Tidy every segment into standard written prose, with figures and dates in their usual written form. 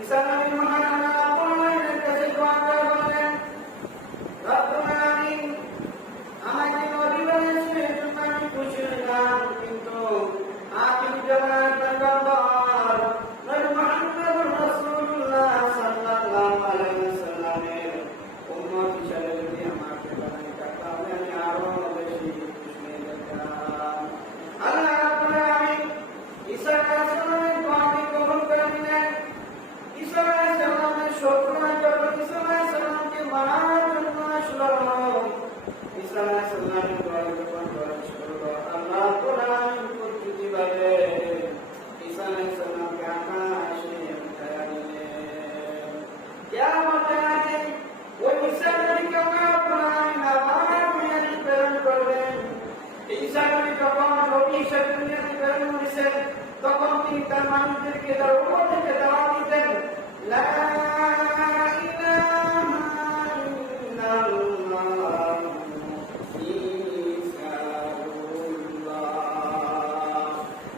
ঈসা নবী মহান আল্লাহর কাছে দোয়া করে বলেন, রব্বুল আলামিন আমাকে নবী বানিয়েছে এজন্য আমি খুশি হলাম, কিন্তু আখির জামানার পয়গম্বর নবী মুহাম্মদুর রাসূলুল্লাহ সাল্লাল্লাহু আলাইহি ওয়াসাল্লামের উম্মত হিসেবে যদি আমাকে বানাইতে তাহলে আমি আরো বেশি খুশি হয়ে যেতাম। আল্লাহ রাব্বুল আলামিন ঈসা আলাইহিস সালামের দোয়াকে কবুল করে নিলেন। ঈসা আলাইহিস সালামের শুকরিয়া যখন ঈসা আলাইহিস সালামকে মানার জন্য আসলো, ঈসা আলাইহিস সালামের দোয়া যখন করা শুরু করলো, আল্লাহ রাব্বুল আলামিন প্রতিভাবে ঈসা আলাইহিস সালামকে আকাশে উঠায়া নিলেন। কিয়ামতের আগে ওই ঈসা নবীকে আল্লাহ রাব্বুল আলামিন আবার দুনিয়াতে প্রেরণ করবেন। ঈসা নবী যখন নবী হিসেবে দুনিয়াতে প্রেরণ হয়েছেন, তখন তিনি তার মানুষদেরকে তার উম্মতকে দাওয়াত দিতেন, লা ইলাহা ইল্লাল্লাহ ঈসাউল্লাহ।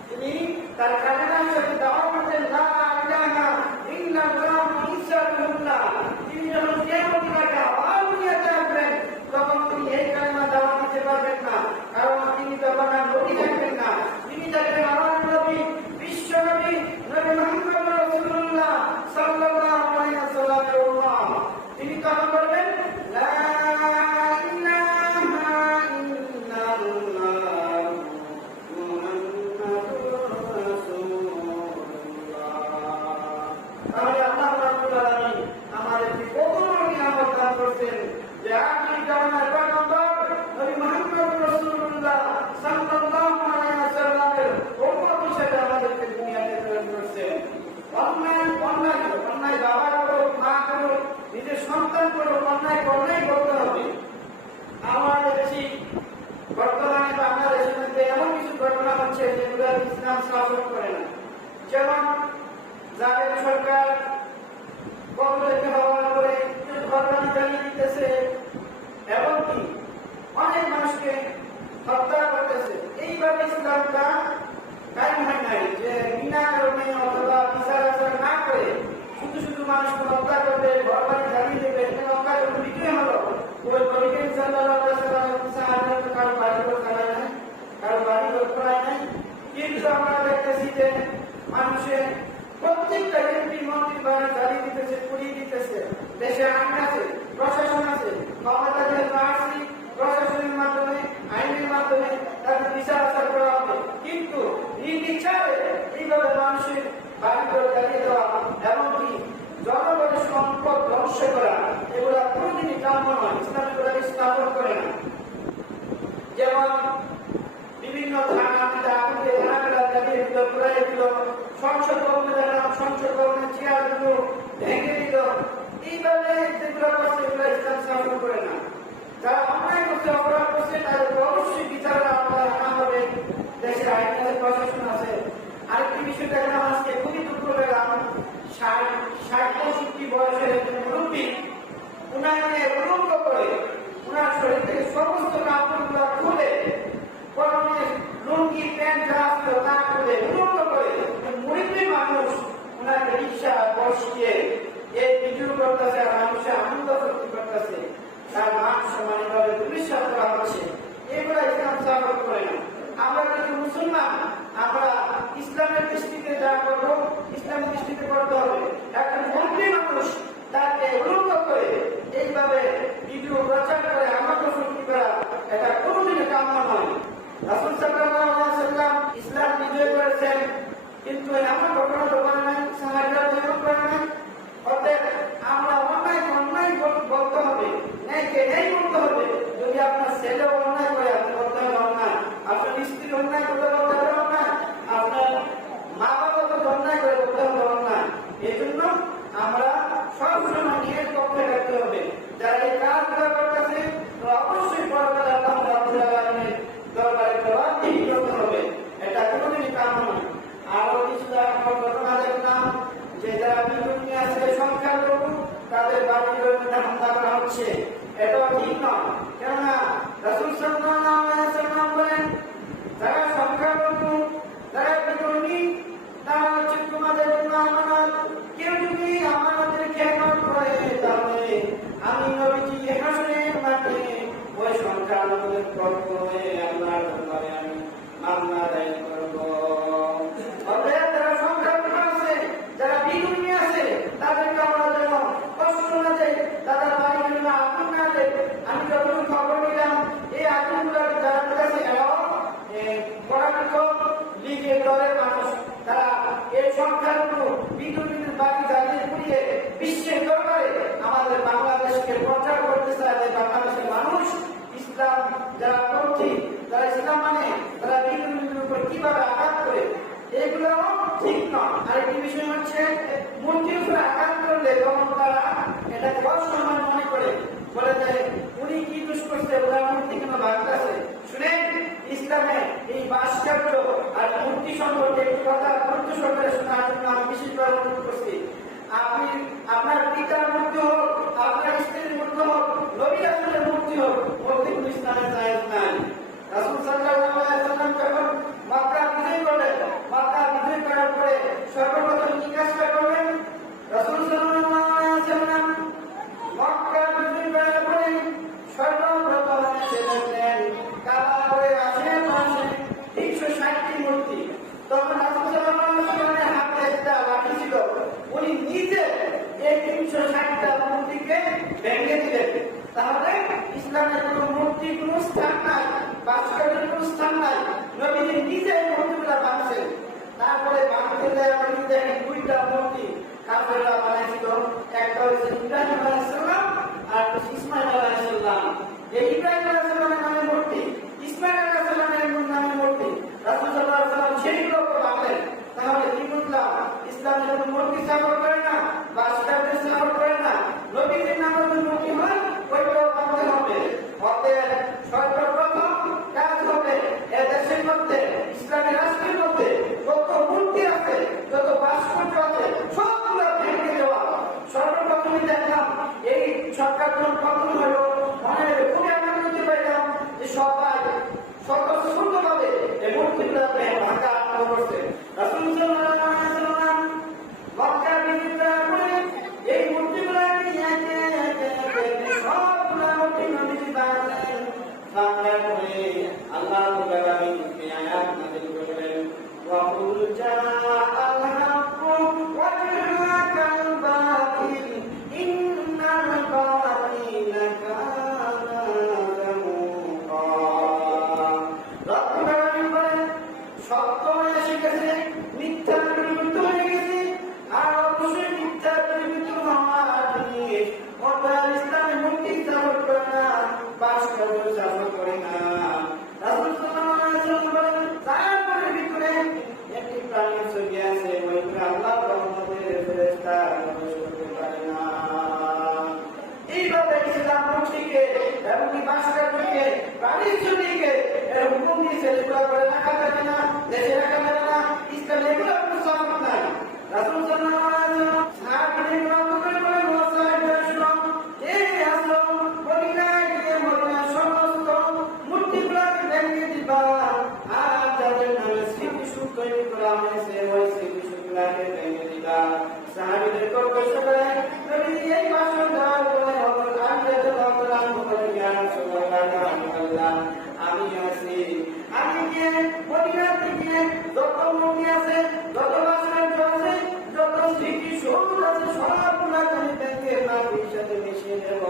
তিনি তার কালেমাকে দাওয়াত দিতেন, লা ইলাহা ইল্লাল্লাহ ঈসাউল্লাহ। তিনি যখন কিয়ামতের আগে আবার দুনিয়াতে আসবেন, তখন তিনি এই কালেমা দাওয়াত দিতে পারবেন না, কারণ তিনি তখন আর নবী থাকবেন না। তিনি থাকবেন আমার নবী, বিশ্ব নবী, নবী মুহাম্মদ রাসূলুল্লাহ সাল্লাল্লাহু আলাইহি ওয়াসাল্লামের উম্মত। তিনি তখন বলবেন, লা ইলাহা ইল্লাল্লাহ মুহাম্মাদুর রাসূলুল্লাহ। তাহলে আল্লাহ রাব্বুল আলামিন আমাদেরকে কত নিয়ামত দান করেছেন, যে আখির জামানার পয়গম্বর নবী মুহাম্মদ রাসূলুল্লাহ সাল্লাল্লাহু আলাইহি ওয়াসাল্লামের উম্মত হিসেবে আমাদেরকে দুনিয়াতে প্রেরণ করেছেন। অন্যায় বাবা করো, মা করো, নিজের সন্তান করো, অন্যায় করতে হবে। আমরা দেখছি বর্তমানে বাংলাদেশের মধ্যে এমন কিছু ঘটনা হচ্ছে যেগুলো ইসলাম শাসন করে না। যেমন জালেম সরকার কবরকে ব্যবহার করে ঘটনা চালিয়ে দিতেছে, এমনকি অনেক মানুষকে হত্যা করতেছে। এইভাবে ইসলামটা কায়েম হয় নাই যে বিনা কারণে অথবা বিচার আচার না করে শুধু মানুষকে হত্যা করবে, ঘর বাড়ি জ্বালিয়ে দেবে। হত্যা করবে বিক্রি হলো, ওই নবী সাল্লাল্লাহু আলাইহি ওয়াসাল্লাম কারো বাড়ি ঘর জ্বালায় নাই, কারো বাড়ি ঘর করায় নাই। কিন্তু আমরা দেখতেছি যে মানুষের প্রত্যেকটা এমপি মন্ত্রী বাড়ি জ্বালিয়ে দিতেছে, পুড়িয়ে দিতেছে। দেশে আইন আছে, প্রশাসন আছে, ক্ষমতা যেহেতু আসছি, প্রশাসনের মাধ্যমে, আইনের মাধ্যমে তাদের বিচার আচার করা হবে। কিন্তু নির্বিচারে এইভাবে মানুষের বাড়ি ঘর জ্বালিয়ে দেওয়া, এমনকি জনগণের সম্পদ ধ্বংস করা, এগুলা কোনোদিনই কাম্য নয়, ইসলাম এগুলা স্থাপন করে না। যেমন বিভিন্ন থানাগুলো জ্বালিয়ে দিল, পুড়াইয়ে দিল, সংসদ ভবনের চেয়ারগুলো ভেঙে দিল। এইভাবে যেগুলো করছে এগুলো ইসলাম স্থাপন করে না। যারা অন্যায় করছে, অপরাধ করছে, তাদেরকে অবশ্যই বিচারের আওতায় আনা হবে। দেশে আইন আছে, প্রশাসন আছে। আরেকটি বিষয় দেখলাম আজকে, খুবই দুঃখ পেলাম, 60-65 বয়সের একজন মুরব্বী, উনাকে উলঙ্গ করে, উনার শরীর থেকে সমস্ত কাপড়গুলো খুলে, পরনে লুঙ্গি প্যান্ট যা আসলো তা খুলে উলঙ্গ করে মুরব্বী মানুষ উনাকে রিক্সা বসিয়ে এই ভিডিও করতেছে, আর মানুষের আনন্দ ফুর্তি করতেছে, তার মান সমানভাবে পুলিশাত করা হচ্ছে। এগুলো ইসলাম স্থাপন করে না। আমরা কিন্তু মুসলমান, আমরা ইসলামের দৃষ্টিতে যা করবো ইসলামের দৃষ্টিতে করতে হবে। একটা মন্ত্রী মানুষ তাকে উলঙ্গ করে এইভাবে ভিডিও প্রচার করে আমাকে ফুর্তি করা, এটা কোনোদিনই কাম্য নয়। রাসূল সাল্লাল্লাহু আলাইহি ওয়াসাল্লাম ইসলাম বিজয় করেছেন, কিন্তু এমন ঘটনা তো করে নাই, সাহাবারা যেমন করে নাই। অতএব আমরা অন্যায় বলতে হবে, ন্যায়কে ন্যায় বলতে হবে। যদি আপনার ছেলে অন্যায় করে, আপনি বলতে হবে অন্যায়। আপনার স্ত্রী অন্যায় করতে বলতে হবে অন্যায়। আপনার মা বাবা তো অন্যায় করে বলতে হবে অন্যায়। এই জন্য আমরা সবসময় ন্যায়ের পক্ষে রাখতে হবে। যারা এই কাজগুলো করতেছে অবশ্যই পরকালে আল্লাহ রাব্বুল আলামিনের দরবারে জবাবদিহি করতে হবে। এটা কোনোদিনই কাম্য নয়। আরো কিছু ঘটনা দেখলাম যে যারা বিদ্যুৎ আছে সংখ্যালঘু, তাদের বাড়িগুলোর মধ্যে হামলা করা হচ্ছে। এটাও ঠিক নয়। কেননা রাসূল সাল্লাল্লাহু আলাইহি ওয়াসাল্লাম বলেন, যারা সংখ্যালঘু, যারা বিদ্রোহী, তারা হচ্ছে তোমাদের জন্য আমানত। কেউ যদি যারা ইসলাম মানে তারা বিন্দুর উপর কিভাবে আঘাত করে, এগুলো ঠিক নয়। আরেকটি বিষয় হচ্ছে মূর্তির উপর আঘাত করলে তখন তারা এটাকে অসম্মান মনে করে, বলে যে উনি কি দোষ করছে, ওরা মূর্তি কেন ভাঙতেছে। শুনেন, ইসলামে এই ভাস্কর্য আর মূর্তি সম্পর্কে একটু কথা গুরুত্ব সহকারে শোনার জন্য আমি বিশেষভাবে অনুরোধ করছি। আপনি আপনার পিতার মূর্তি হোক, আপনার স্ত্রীর মূর্তি হোক, নবী রাসূলের মূর্তি হোক, মূর্তি কোন ইসলামে জায়েজ নাই। রাসূল সাল্লাল্লাহু আলাইহি ওয়াসাল্লাম যখন মক্কা বিজয় করলেন, মক্কা বিজয় করার পরে সর্বপ্রথম কি কাজটা করলেন? রাসূল সাল্লাল্লাহু আলাইহি ওয়াসাল্লাম মক্কা বিজয় করার পরে সর্বপ্রথম এসে দেখলেন কাবার আশেপাশে 360টি মূর্তি। তখন রাসূল সাল্লাল্লাহু আলাইহি ওয়াসাল্লামের হাতে একটা লাঠি ছিল, উনি নিজে এই 360টা মূর্তিকে ভেঙে দিলেন। তাহলে ইসলামের কোন মূর্তি কোন স্থান নাই, ভাস্কর্যের কোন স্থান নাই, নবীজি নিজে মূর্তিগুলা বানাচ্ছেন। তারপরে বানাতে যায় আপনি দেখেন দুইটা মূর্তি কাফেররা বানাইছিল, একটা হচ্ছে ইব্রাহিম আলাইহিস সালাম আর ইসমাঈল আলাইহিস সালাম। এই ইব্রাহিম আলাইহিস সালামের নামে মূর্তি, ইসমাঈল আলাইহিস সালামের নামে মূর্তি, রাসূল সাল্লাল্লাহু আলাইহি ওয়াসাল্লাম সেইগুলোকে বানালেন। তাহলে কি বুঝলাম? ইসলামের কোন মূর্তি স্থাপন করে না, ভাস্কর্য স্থাপন করে না, নবীজির নামে কোন মূর্তি হয় ওইটাও বানাতে হবে। অতএব সর্বপ্রথম কাজ হবে এ দেশের মধ্যে, ইসলামী রাষ্ট্রের মধ্যে যত মূর্তি আছে, যত ভাস্কর্য আছে সবগুলো ভেঙে দেওয়া। সর্বপ্রথমে দেখলাম এই সরকার যখন পতন হলো, মনে খুবই আনন্দ পাইলাম যে সবাই স্বতঃস্ফূর্তভাবে এই মূর্তিগুলো ভাঙা আরম্ভ করছে। রাসূল সাল্লাল্লাহু আলাইহি ওয়াসাল্লাম মক্কা বিজয় করার পরে এই মূর্তিগুলোকে একে একে সবগুলো মূর্তি নবীজি বানালেন। বানার পরে আল্লাহ রাব্বুল আলামিন এই আয়াত নাযিল করলেন, ওয়া কুল জাআল হাক্কু ওয়া জাহাকাল বাতিল ইন্নাল বাতিলা কানা যাহুকা। রাব্বুল আলামিন বলেন, সত্য এসে গেছে, মিথ্যা পরিবর্তিত হয়ে গেছে, আর অবশ্যই মিথ্যা পরিবর্তিত হওয়ার জিনিস ওটা ইসলামে মূর্তি স্থাপন করে না, ভাস্কর্য স্থাপন করে না। রাসূল সাল্লাল্লাহু আলাইহি ওয়াসাল্লাম বলেন, তারপরে ভিতরে একটি প্রাণীর ছবি আছে, ওইটা আল্লাহর রহমতের ফেরেশতা প্রবেশ করতে পারে না। এইভাবে ইসলাম মূর্তিকে এবং ভাস্কর্যকে, প্রাণীর ছবিকে এর হুকুম দিয়েছে, এগুলো করে রাখা যাবে না, দেশে রাখা যাবে না, ইসলামে এগুলো কোনো সওয়াব নাই। রাসূল সাল্লাল্লাহু আলাইহি ওয়াসাল্লাম সাহাবীদের বলতে বলেন, ও সাহাবীরা শুনো, এই আসো মদিনায় গিয়ে মদিনার সমস্ত মূর্তিগুলোকে ভেঙে দিবা, আর যাদের নামে স্মৃতিসূত্র তৈরি করা হয়েছে ওই স্মৃতিসূত্রগুলোকে ভেঙে দিবা। সাহাবীদের কর্কশ করে নবী এই ভাষণ দেওয়ার পরে হযরত আলী রাদিয়াল্লাহু আনহু বলেন, ইয়া রাসূলুল্লাহ, আমি আছি, আমি গিয়ে মদিনা থেকে যত মূর্তি আছে, যত ভাস্কর্য আছে, যত স্মৃতিসৌধ আছে সবগুলোকে আমি ভেঙে মাটির সাথে মিশিয়ে দেব।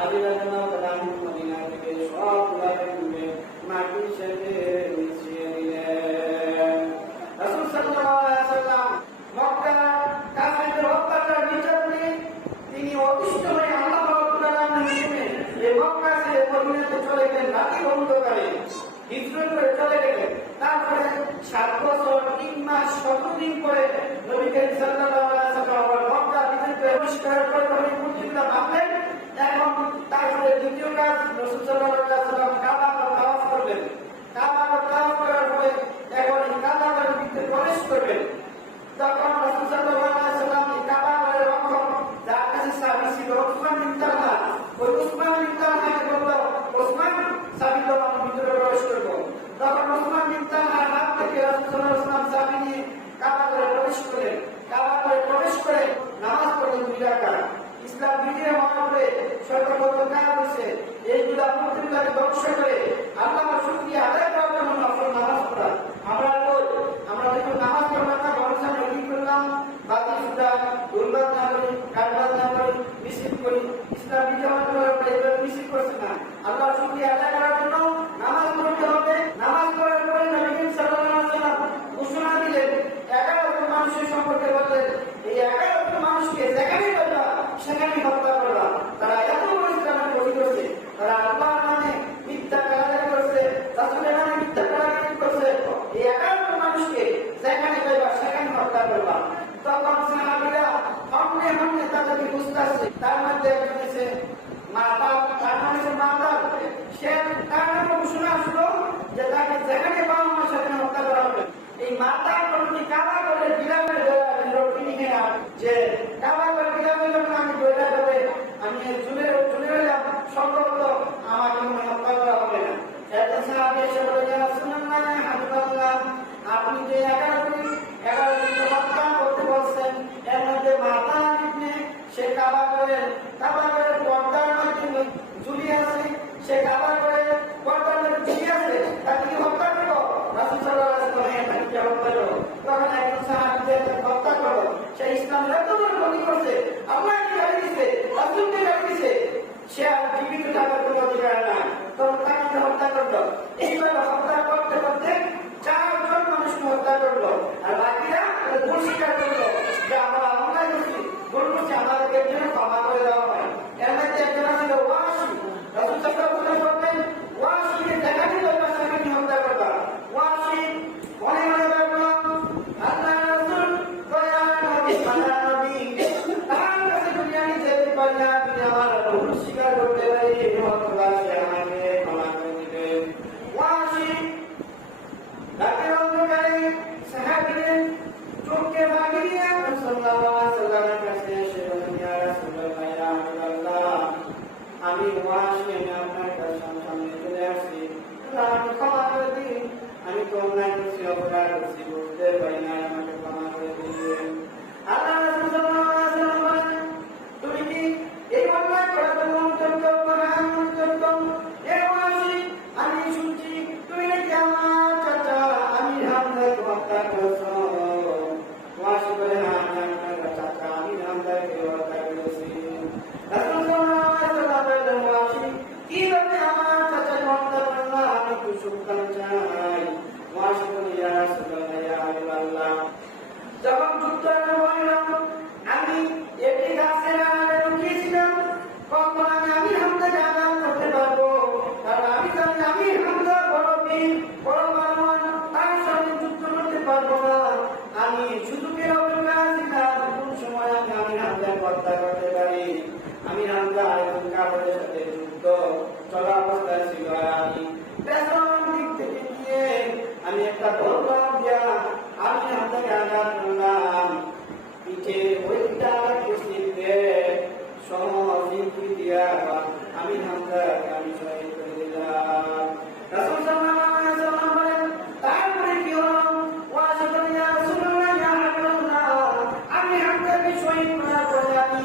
আলী রাদিয়াল্লাহু আনহু মদিনা থেকে সবগুলোকে ভেঙে মাটির সাথে মিশিয়ে দিলেন। রাসূল সাল্লাল্লাহু আলাইহি ওয়াসাল্লাম মক্কা কাফেরদের অত্যাচার নির্যাতনে তিনি অতিষ্ঠ হয়ে আল্লাহ রাব্বুল আলামিনের এই মক্কা ছেড়ে মদিনাতে চলে গেলেন রাতে অন্ধকারে, হিজরত করে চলে গেলেন। তারপরে 7 বছর 3 মাস 17 দিন পরে নবী করিম সাল্লাল্লাহু আলাইহি ওয়াসাল্লাম মক্কা বিজয় করে পরিষ্কার করে মূর্তিগুলো ভাঙলেন। এখন তারপরে দ্বিতীয় কাজ, রাসূল সাল্লাল্লাহু আলাইহি ওয়াসাল্লাম কাবার তাওয়াফ করলেন। কাবার তাওয়াফ করার পরে এখন কাবার ভিতরে প্রবেশ করবেন। তখন রাসূল সাল্লাল্লাহু আলাইহি ওয়াসাল্লাম কাবার রক্ষক যার কাছে চাবি ছিল উসমান বিন তালহা, ওই উসমান বিন তালহাকে বলল, উসমান চাবি দাও, আমি ভিতরে প্রবেশ করব। তখন উসমান বিন তালহার হাত থেকে রাসূল সাল্লাল্লাহু আলাইহি ওয়াসাল্লাম চাবি নিয়ে কাবারে প্রবেশ করলেন। কাবারে প্রবেশ করে নামাজ পড়লেন 2 রাকাত। ইসলাম বিজয় হওয়ার পরে সর্বপ্রথম কাজ হচ্ছে এইগুলা মূর্তিগুলোকে ধ্বংস করে আল্লাহর শুকরিয়া আদায় করার জন্য নফল নামাজ পড়া। আমরা যখন নামাজ পড়লাম না, বরং আমরা কি করলাম? বাতি সুদা, দুর্বাদ না করি, কাটবাদ না করি, মিছিল করি। ইসলাম বিজয় হওয়ার পরে আমরা এবার মিছিল করছি না, আল্লাহর শুকরিয়া আদায় করার জন্য নামাজ পড়তে হবে। নামাজ পড়ার পরে নবী করিম সাল্লাল্লাহু আলাইহি ওয়াসাল্লাম ঘোষণা দিলেন, 11 লক্ষ মানুষের সম্পর্কে বললেন, এই 11 লক্ষ মানুষকে যেখানেই পাবা সেখানেই হত্যা করবা। তারা এত বড় ইসলামের ক্ষতি করছে, তারা আল্লাহর নামে মিথ্যা কালাগারি করছে, তার মধ্যে একজন এসে মাতা, তার নাম হচ্ছে মাতা, সে তার নামে ঘোষণা আসলো যে তাকে যেখানে পাওয়া হয় সেখানে হত্যা করা হবে। এই মাতা প্রতি কাবা করে বিরামের তিনি যে কাবা করে বিরামের জন্য আমি দৈরা করে আমি চুলে এলাম, সম্ভবত আমাকে মনে হত্যা করা হবে না। আপনি যে 11 দিন হত্যা করতে বলছেন, এর মধ্যে মাতা সে কাবা করে পর্দার মধ্যে ঝুলিয়ে আছে, সে কাবা করে পর্দার মধ্যে ঝুলিয়ে আছে, তাকে কি হত্যা করবো? রাসূল সাল্লাল্লাহু আলাইহি ওয়াসাল্লাম তাকে হত্যা করবো। তখন একজন সাহাবী হত্যা করবো, সে ইসলামের এত বড় ক্ষতি করছে, আল্লাহ কি গালি দিছে, রাসূলকে গালি দিছে, সে আর জীবিত থাকার কোনো অধিকার নাই, তখন তাকে হত্যা করলো। এইভাবে হত্যা করতে করতে 4 জন মানুষকে হত্যা করলো, আর বাকিরা ভুল স্বীকার করলো যে আমরা অন্যায় করছি, ভুল করছি, আমাদেরকে জন্য ক্ষমা করে দেওয়া হয়। এর মধ্যে একজন ছিল ওয়াসি। রাসূল সাল্লাল্লাহু আলাইহি ওয়াসাল্লাম বললেন ওয়াসিকে দেখা দিল তাকে হত্যা করবা। ওয়াসি মনে মনে ভাবলো আল্লাহ রাসূল দয়া নবী মানা নবী, তার কাছে দুনিয়া যেতে পারি না, তিনি আমার ভুল স্বীকার করতে পারি, সে আমাকে ক্ষমা করে দিবেন। ওয়াসি রাতের অন্ধকারে সাহাবীদের চোখকে বাগিয়ে সাল্লাল্লাহু আলাইহি ওয়াসাল্লামের কাছে এসে বললেন, ইয়া রাসূলুল্লাহ, ইয়া হাবিবাল্লাহ, আমি ওয়াসি, আপনার কাছে সামনে চলে আসছি, আমি ক্ষমা করে দিন, আমি তো অন্যায় করছি, অপরাধ করছি, বুঝতে পারি না, আমাকে ক্ষমা করে দিন। আল্লাহ রাসূল সাল্লাল্লাহু আলাইহি ওয়াসাল্লাম বলেন, তুমি কি এই অন্যায় করার জন্য অনুতপ্ত না? এ ওয়াসি, আমি শুনছি তুমি নাকি আমার চাচা আমি হামজাকে হত্যা করেছ। ওয়াসি বলে, না, আমি আপনার চাচা আমি হামজাকে হত্যা করেছি। রাসূল সাল্লাল্লাহু আলাইহি ওয়াসাল্লাম বললেন, ওয়াসি কিভাবে আমার চাচাকে হত্যা করল? আমি তো শুনতে চাই। ওয়াসি বলে, ইয়া রাসূলুল্লাহ, ইয়া হাবিবাল্লাহ, যখন যুদ্ধ হইল আমি একটি গাছের আড়ালে লুকিয়েছিলাম, কখন আমি হামজাকে আঘাত করতে পারবো, কারণ আমি জানি আমি হামজা বড় বীর, বড় মানুষ, তার সঙ্গে যুদ্ধ করতে পারবো না। আমি সুযোগের অপেক্ষায় ছিলাম, কোন সময় আমি হামজাকে হত্যা করতে পারি। আমি হামজা একজন কাফেরের সাথে যুদ্ধ চলা অবস্থায় ছিল, আর আমি পেছন দিক থেকে গিয়ে আমি একটা তরবারি দিয়া আমি হামজাকে আঘাত করলাম, পিঠে ওইটা আঘাত করছি, সহজীবী দিয়া আমি হামজাকে আমি শহীদ করে দিলাম। রাসূল সাল্লাল্লাহু আলাইহি ওয়াসাল্লাম বলেন, তারপরে কি হলো? ওয়াসি বলেন, ইয়া রাসূলুল্লাহ, ইয়া হাবিবাল্লাহ, আমি হামজাকে শহীদ করার পরে আমি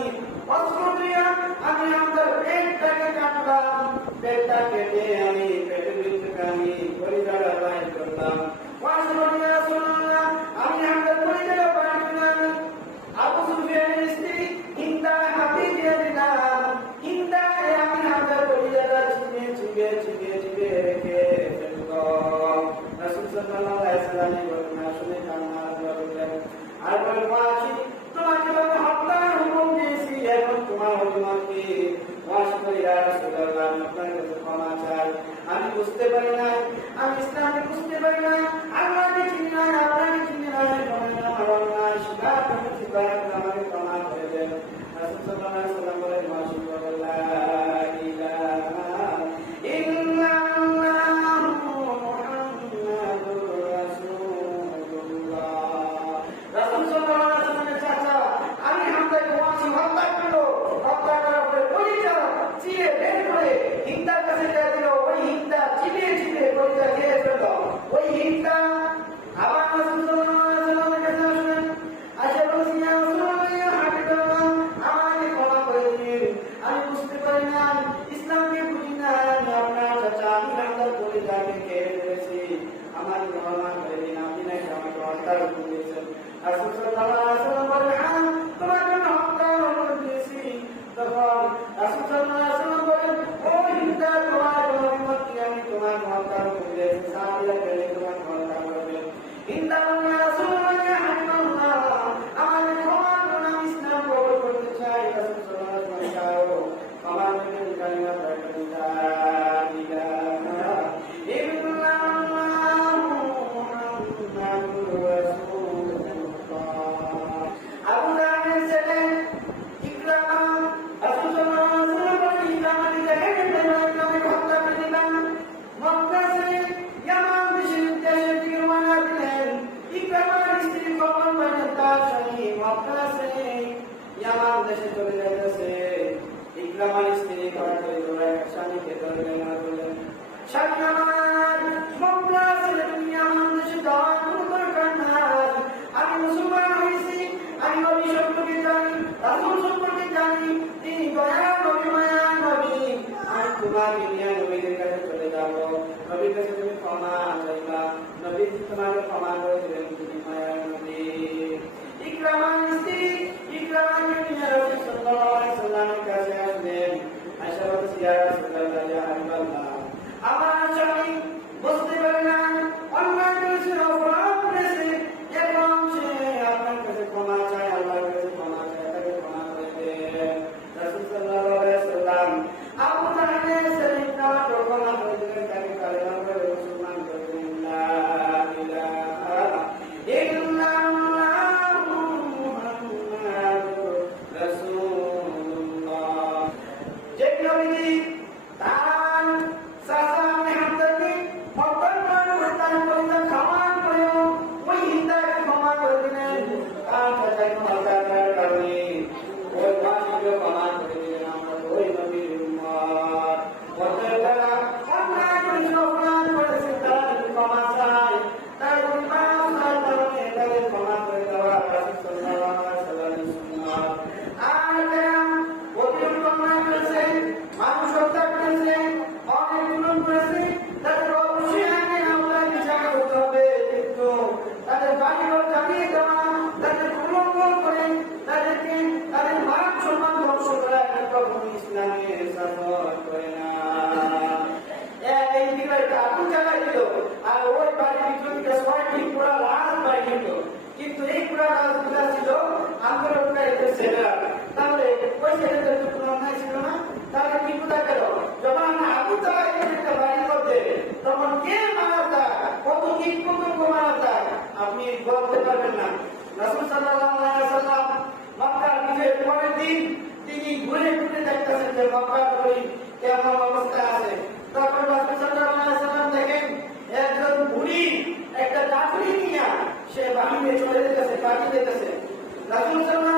অস্ত্র দিয়া আমি হামজার পেটটাকে কাটলাম, পেটটা কেটে আমি পেটের ভিতরে আমি পরিজাটা বাইর করলাম। ওয়াসি বলেন, ইয়া রাসূলুল্লাহ, আমি হামজার পরিজাটা বাইর করলাম, আবু সুফিয়ানের স্ত্রী হিন্দা হাতে দিয়ে দিলাম, হিন্দা আমি হামজার পরিজাটা চিবিয়ে রেখে ফেললো। রাসূল সাল্লাল্লাহু আলাইহি ওয়াসাল্লাম বলেন, আসলে কান্না করলেন আর বলেন, ওয়াসি তোমাকে আমি হত্যার হুকুম দিয়েছি, এখন তোমার হুকুম কি? ওয়াসি বলে, ইয়া রাসূলুল্লাহ, আপনার কাছে ক্ষমা চাই, দেশে চলে যাইতেছে। ইকরামার স্ত্রী কাটাকাটি করে স্বামীকে ধরে নেওয়া করলেন, স্বামী আমার মক্কা ছেড়ে তুমি আমার দেশে যাওয়ার কোনো দরকার নাই। আমি মুসলমান হয়েছি, আমি নবী সম্পর্কে জানি, রাসূল সম্পর্কে জানি, তিনি দয়া নবী, মায়া নবী। আমি তোমাকে নিয়ে নবীদের কাছে চলে যাব, নবীর কাছে তুমি ক্ষমা চাইবা, নবী তোমাকে ক্ষমা করে দিলেন, তুমি মায়া নবী। ইকরামার স্ত্রী ইকরামাকে নিয়ে রাসূল সাল্লাল্লাহু আলাইহি ওয়াসাল্লামের কাছে আসলেন। আয়েশা বলছে, ইয়া রাসূলুল্লাহ, ইয়া হাবিবাল্লাহ, আমার স্বামী বুঝতে পারে না, অন্যায় করেছে, অপরাধ করেছে, এবং সে আপনার কাছে ক্ষমা চায়, আল্লাহর কাছে ক্ষমা চায়, তাকে ক্ষমা করে দেন। রাসূল সাল্লাল্লাহু আলাইহি ওয়াসাল্লাম আবু তাহের শরীফকে ক্ষমা করে দিলেন, তাকে কালেমা পড়ে মুসলমান করে দিলেন। লা ইলাহা ইল্লাল্লাহু মুহাম্মাদুর রাসূলুল্লাহ। যে নবী তার সাসামে হামদাকে মক্কার মানুষ তার পরিবার ক্ষমা করেও ওই হিন্দাকে ক্ষমা করে দিলেন, তার সাথে ক্ষমা করার কারণে ওই বাসীকে ক্ষমা করে দিলেন। আমরা ওই নবীর উম্মত, যারা অন্যায় করেছে, অপরাধ করেছে, তারা যদি ক্ষমা চায়, তারা যদি মাফ চায়, তাহলে তাদের ক্ষমা করে দেওয়া রাসূল সাল্লাল্লাহু আলাইহি ওয়াসাল্লামের সুন্নাত। আর যারা অতিরিক্ত অন্যায় করেছে, মানুষ হত্যা করেছে, অনেক জুলুম করেছে, তাদের অবশ্যই আইনের আওতায় বিচার করতে হবে। কিন্তু তাদের বাড়িঘর জ্বালিয়ে দেওয়া, তাদের উলঙ্ঘন করে তাদেরকে তাদের মান সম্মান ধ্বংস করা এটা কখনো ইসলামের শাসন করে না। এই বিবাহটা আগুন জ্বালাই দিল, আর ওই বাড়ির ভিতর থেকে ৬টি পুরা লাশ বাড়ি দিল, কিন্তু এই পুরা লাশগুলা ছিল আন্দোলনকারীদের ছেলেরা। তাহলে ওই ছেলেদের তো কোনো অন্যায় ছিল না, তাহলে কি বোঝা গেল? যখন আগুন জ্বালাই দিল একটা বাড়ির মধ্যে, তখন কে মারা যায়, কত কীট পতঙ্গ মারা যায়, আপনি বলতে পারবেন না। রাসূল সাল্লাল্লাহু আলাইহি ওয়াসাল্লাম মক্কার বিজয়ের পরের দিন তিনি ঘুরে ঘুরে দেখতেছেন যে মক্কার ওই কেমন অবস্থা আছে। তখন রাসূল সাল্লাল্লাহু আলাইহি ওয়াসাল্লাম দেখেন একজন বুড়ি একটা লাকড়ি নিয়ে সে বাহিরে চলে যেতেছে, কাটিয়ে যেতেছে। রাসূল সাল্লাল্লাহু